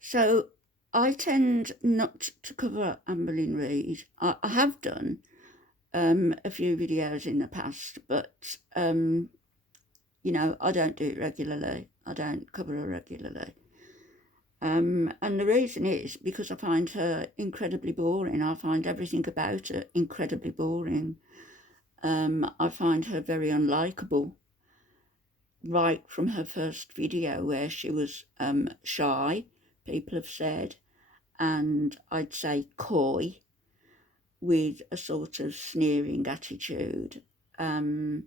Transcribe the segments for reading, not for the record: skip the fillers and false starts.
So I tend not to cover AmberLynn Reid. I have done a few videos in the past, but I don't do it regularly. I don't cover her regularly. And the reason is because I find her incredibly boring. I find everything about her incredibly boring. I find her very unlikable. Right from her first video where she was shy, people have said, and I'd say coy, with a sort of sneering attitude. And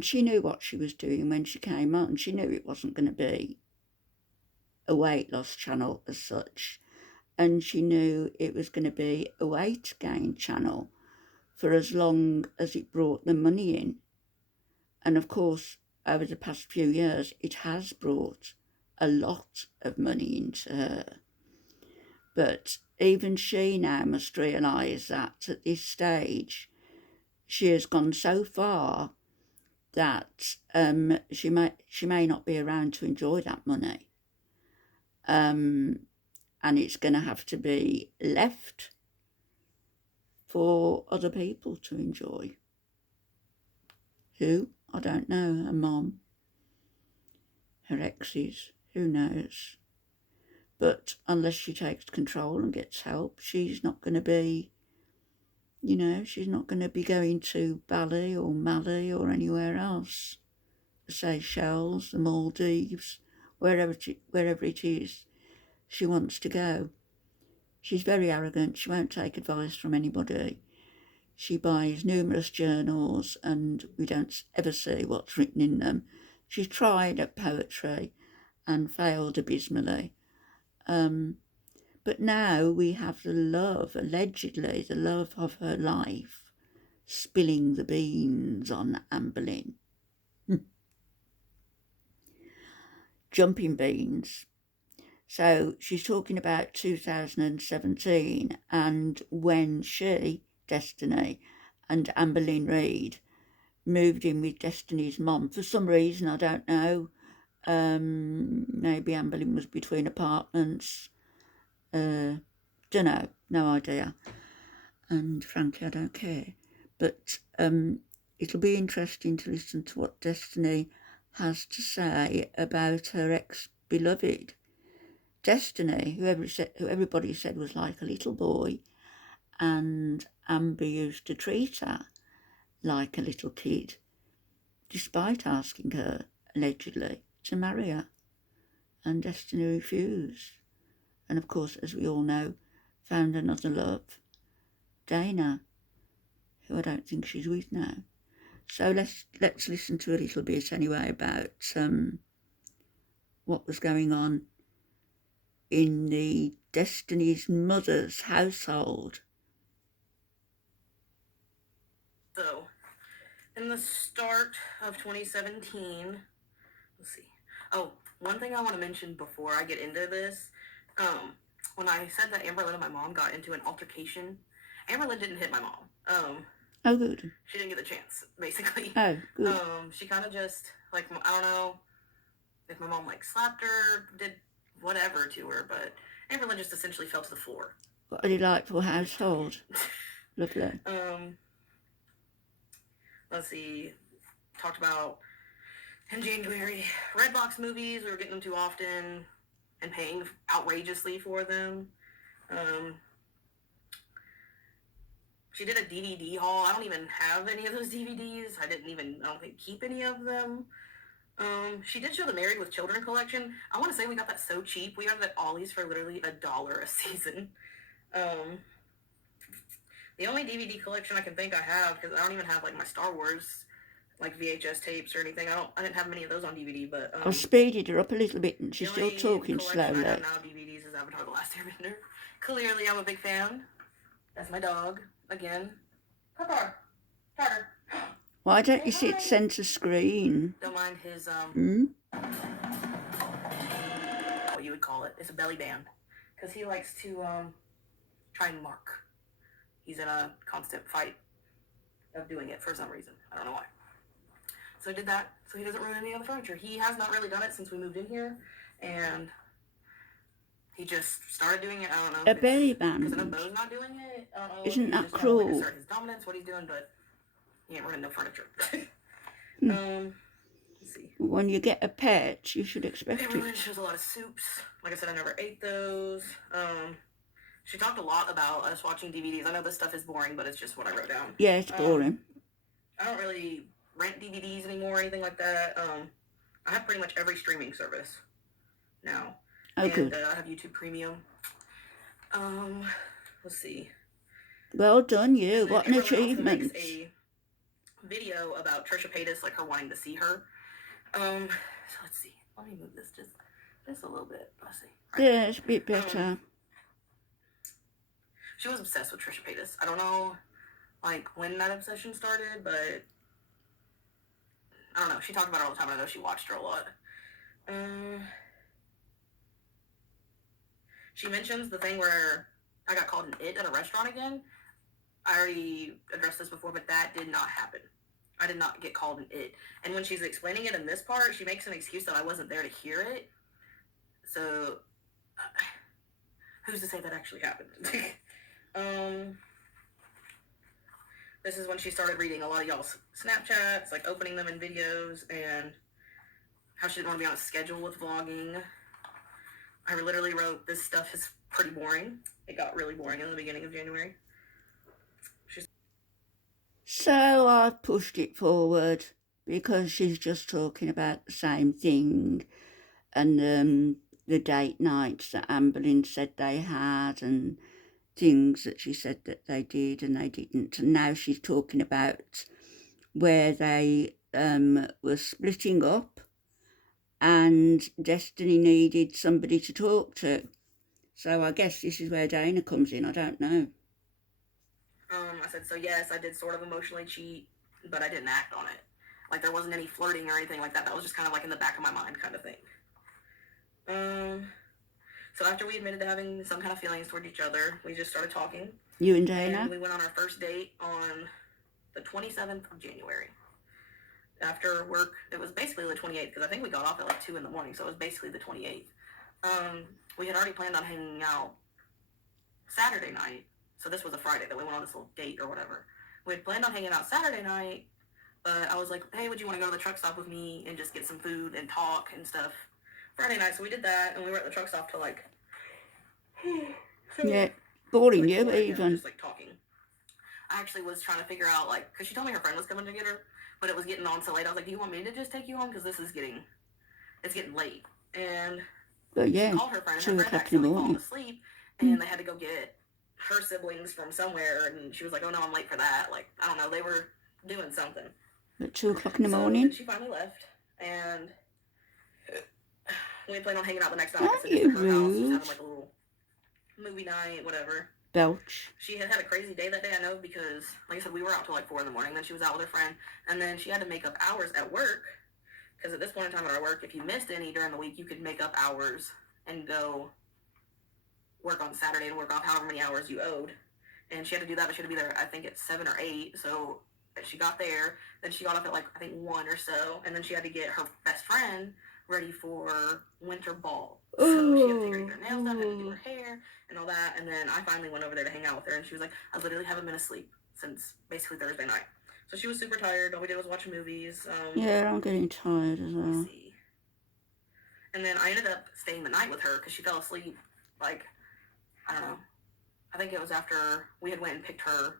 she knew what she was doing when she came on. She knew it wasn't going to be a weight loss channel as such. And she knew it was going to be a weight gain channel for as long as it brought the money in. And of course, over the past few years, it has brought a lot of money into her. But even she now must realise that at this stage, she has gone so far that she may not be around to enjoy that money. And it's going to have to be left for other people to enjoy. Who? I don't know. Her mum, her exes, who knows? But unless she takes control and gets help, she's not going to be, she's not going to be going to Bali or Mali or anywhere else. The Seychelles, the Maldives, wherever it is she wants to go. She's very arrogant. She won't take advice from anybody. She buys numerous journals and we don't ever see what's written in them. She's tried at poetry and failed abysmally. But now we have allegedly the love of her life, spilling the beans on AmberLynn. Jumping beans. So she's talking about 2017 and when she, Destiny, and AmberLynn Reid moved in with Destiny's mom. For some reason, I don't know. Maybe AmberLynn was between apartments. Don't know. No idea. And frankly, I don't care. But it'll be interesting to listen to what Destiny has to say about her ex-beloved. Destiny, who everybody said was like a little boy, and Amber used to treat her like a little kid, despite asking her, allegedly, to marry her. And Destiny refused. And of course, as we all know, found another love, Dana, who I don't think she's with now. So let's listen to a little bit anyway about what was going on in the Destiny's mother's household. So, in the start of 2017, let's see. Oh, one thing I want to mention before I get into this, when I said that AmberLynn and my mom got into an altercation, AmberLynn didn't hit my mom. Oh, good. She didn't get the chance, basically. Oh, good. She kind of just, like, I don't know if my mom, like, slapped her, did whatever to her, but AmberLynn just essentially fell to the floor. What a delightful household. Lovely. Let's see. Talked about in January, Redbox movies. We were getting them too often and paying outrageously for them. She did a DVD haul. I don't even have any of those DVDs. I don't think, keep any of them. She did show the Married with Children collection. I want to say we got that so cheap. We got it at Ollie's for literally $1 a season. The only DVD collection I can think I have, because I don't even have like my Star Wars like VHS tapes or anything. I didn't have many of those on DVD, but I speeded her up a little bit and she's still talking slowly. I have now DVDs is Avatar: The Last Airbender. Clearly, I'm a big fan. That's my dog again. Papa, Carter. Why don't you sit centre screen? Don't mind his what you would call it. It's a belly band, because he likes to try and mark. He's in a constant fight of doing it for some reason. I don't know why. So I did that so he doesn't ruin any of the furniture. He has not really done it since we moved in here. and he just started doing it. I don't know A if it's belly because I know band. Bo's not doing it. I don't know if Isn't he's that just kind of like cruel? assert his dominance, what he's doing, but he ain't running no furniture. Hmm. Let's see. When you get a pet, you should expect AmberLynn it. shows a lot of soups. Like I said, I never ate those. She talked a lot about us watching DVDs. I know this stuff is boring, but it's just what I wrote down. Yeah, it's boring. I don't really rent DVDs anymore or anything like that. I have pretty much every streaming service now. Oh, and good. I have YouTube Premium. Let's see. Well done, you. And then What an AmberLynn also achievement. makes a video about Trisha Paytas, like her wanting to see her. So let's see. Let me move this just a little bit. Let's see. Right. Yeah, it's a bit better. She was obsessed with Trisha Paytas. I don't know, like, when that obsession started, but I don't know. She talked about her all the time. I know she watched her a lot. She mentions the thing where I got called an it at a restaurant again. I already addressed this before, but that did not happen. I did not get called an it. And when she's explaining it in this part, she makes an excuse that I wasn't there to hear it. So, who's to say that actually happened? This is when she started reading a lot of y'all's Snapchats, like opening them in videos, and how she didn't want to be on a schedule with vlogging. I literally wrote, this stuff is pretty boring. It got really boring in the beginning of January. So I've pushed it forward because she's just talking about the same thing, and the date nights that AmberLynn said they had, and things that she said that they did and they didn't. And now she's talking about where they were splitting up and Destiny needed somebody to talk to. So I guess this is where Dana comes in. I don't know. I said, so yes, I did sort of emotionally cheat, but I didn't act on it. Like, there wasn't any flirting or anything like that. That was just kind of like in the back of my mind kind of thing. So after we admitted to having some kind of feelings toward each other, we just started talking. You and Dana? And we went on our first date on the 27th of January. After work, it was basically the 28th, because I think we got off at like 2 in the morning, so it was basically the 28th. We had already planned on hanging out Saturday night, so this was a Friday that we went on this little date or whatever. We had planned on hanging out Saturday night, but I was like, hey, would you want to go to the truck stop with me and just get some food and talk and stuff Friday night? So we did that, and we were at the truck stop till like yeah, boring like, you even. Just like talking. I actually was trying to figure out, like, because she told me her friend was coming to get her, but it was getting on so late. I was like, do you want me to just take you home? Because this is getting late. And but yeah, she called her friend, and 2 her friend o'clock in the accidentally morning. fallen asleep, and they had to go get her siblings from somewhere, and she was like, oh no, I'm late for that. Like, I don't know, they were doing something. At 2 o'clock in the morning? Then she finally left, and we planned on hanging out the next night. Aren't you rude? House, just having like a little movie night, whatever. Belch. She had a crazy day that day, I know, because, like I said, we were out till like 4 in the morning. Then she was out with her friend, and then she had to make up hours at work, because at this point in time at our work, if you missed any during the week, you could make up hours and go work on Saturday and work off however many hours you owed. And she had to do that, but she had to be there, I think, at 7 or 8, so she got there. Then she got off at like, I think, 1 or so, and then she had to get her best friend ready for winter ball. So she had to take her to get her nails done, had to do her hair, and all that. And then I finally went over there to hang out with her, and she was like, I literally haven't been asleep since basically Thursday night. So she was super tired. All we did was watch movies. Yeah, I'm getting tired as well. See. And then I ended up staying the night with her because she fell asleep, like, I don't know. I think it was after we had went and picked her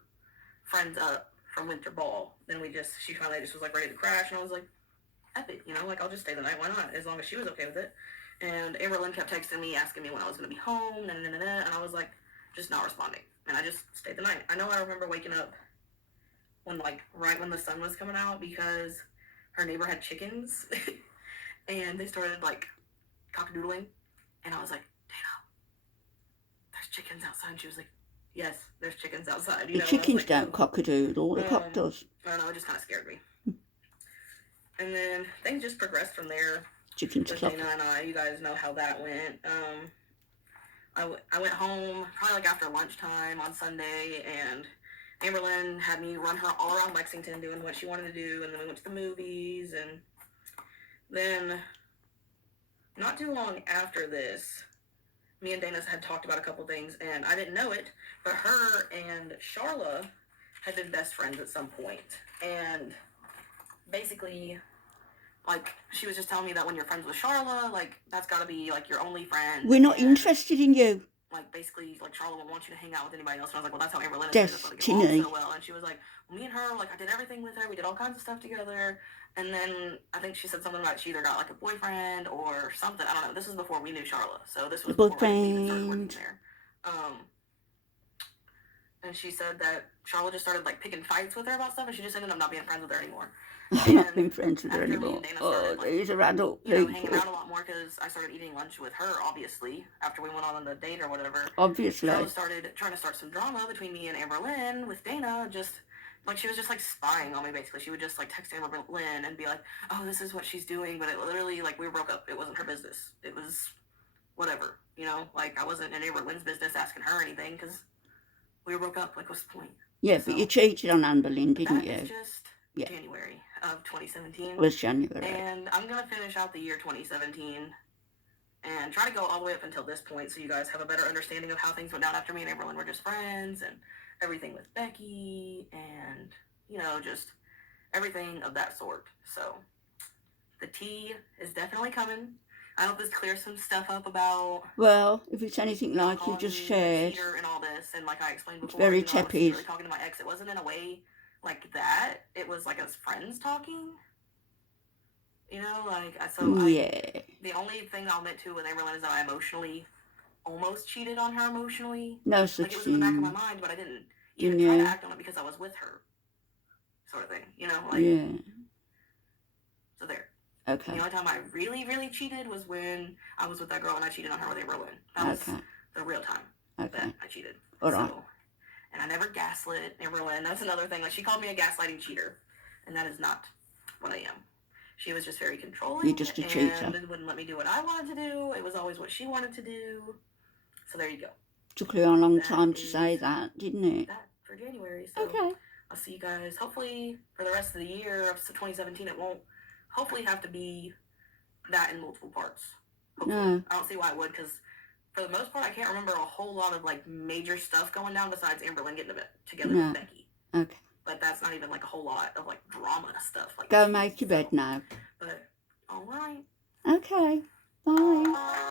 friends up from winter ball. Then she finally just was like ready to crash, and I was like, epic, you know, like, I'll just stay the night, why not, as long as she was okay with it. And AmberLynn kept texting me, asking me when I was going to be home, and I was like, just not responding, and I just stayed the night. I know I remember waking up when, like, right when the sun was coming out, because her neighbor had chickens, and they started, like, cock-a-doodling, and I was like, Dana, there's chickens outside, and she was like, yes, there's chickens outside. The chickens don't cock-a-doodle, the cock does. I don't know, it just kind of scared me. And then things just progressed from there. Chickens with Dana and I, you guys know how that went. I went home probably like after lunchtime on Sunday, and AmberLynn had me run her all around Lexington doing what she wanted to do, and then we went to the movies, and then not too long after this, me and Dana had talked about a couple things, and I didn't know it, but her and Charla had been best friends at some point. And basically, like, she was just telling me that when you're friends with Charla, like, that's got to be, like, your only friend. We're not and, interested in you. like, basically, like, Charla won't want you to hang out with anybody else. And I was like, well, that's how AmberLynn is. That's why they get along so well. And she was like, well, me and her, like, I did everything with her. We did all kinds of stuff together. And then I think she said something about she either got, like, a boyfriend or something. I don't know. This was before we knew Charla. So this was before we even started working there. And she said that Charlotte just started like picking fights with her about stuff, and she just ended up not being friends with her anymore. I'm not being friends with her anymore. Started, these are adult people. Hanging out a lot more because I started eating lunch with her, obviously, after we went on the date or whatever. Obviously. Charlotte started trying to start some drama between me and AmberLynn with Dana, just like she was just like spying on me, basically. She would just like text AmberLynn and be like, oh, this is what she's doing, but it literally, like, we broke up. It wasn't her business. It was whatever, like, I wasn't in AmberLynn's business asking her anything because we broke up. Like, what's the point? Yeah, but you cheated on AmberLynn, didn't you? That is just January of 2017. It was January. And I'm going to finish out the year 2017 and try to go all the way up until this point so you guys have a better understanding of how things went down after me and AmberLynn were just friends, and everything with Becky, and, just everything of that sort. So the tea is definitely coming. I hope this clears some stuff up about. Well, if it's anything like you just shared, and all this, and like I explained before, it's very tepid. Really talking to my ex, it wasn't in a way like that. It was like as friends talking. The only thing I'll admit to with AmberLynn is that I emotionally almost cheated on her emotionally. No such thing. It was thing. in the back of my mind, but I didn't even try to act on it because I was with her, sort of thing. Yeah. So there. Okay. The only time I really, really cheated was when I was with that girl and I cheated on her with AmberLynn. That was the real time that I cheated. All right. And I never gaslit AmberLynn. That's another thing. Like, she called me a gaslighting cheater, and that is not what I am. She was just very controlling. You're just a cheater. And wouldn't let me do what I wanted to do. It was always what she wanted to do. So there you go. Took you a long time to say that, didn't it? That for January. So okay. I'll see you guys hopefully for the rest of the year of 2017. It won't hopefully have to be that in multiple parts. Hopefully. No. I don't see why it would, because for the most part I can't remember a whole lot of like major stuff going down besides AmberLynn getting together with Becky. Okay. But that's not even like a whole lot of like drama stuff. Like, go make your bed now. But all right. Okay. Bye.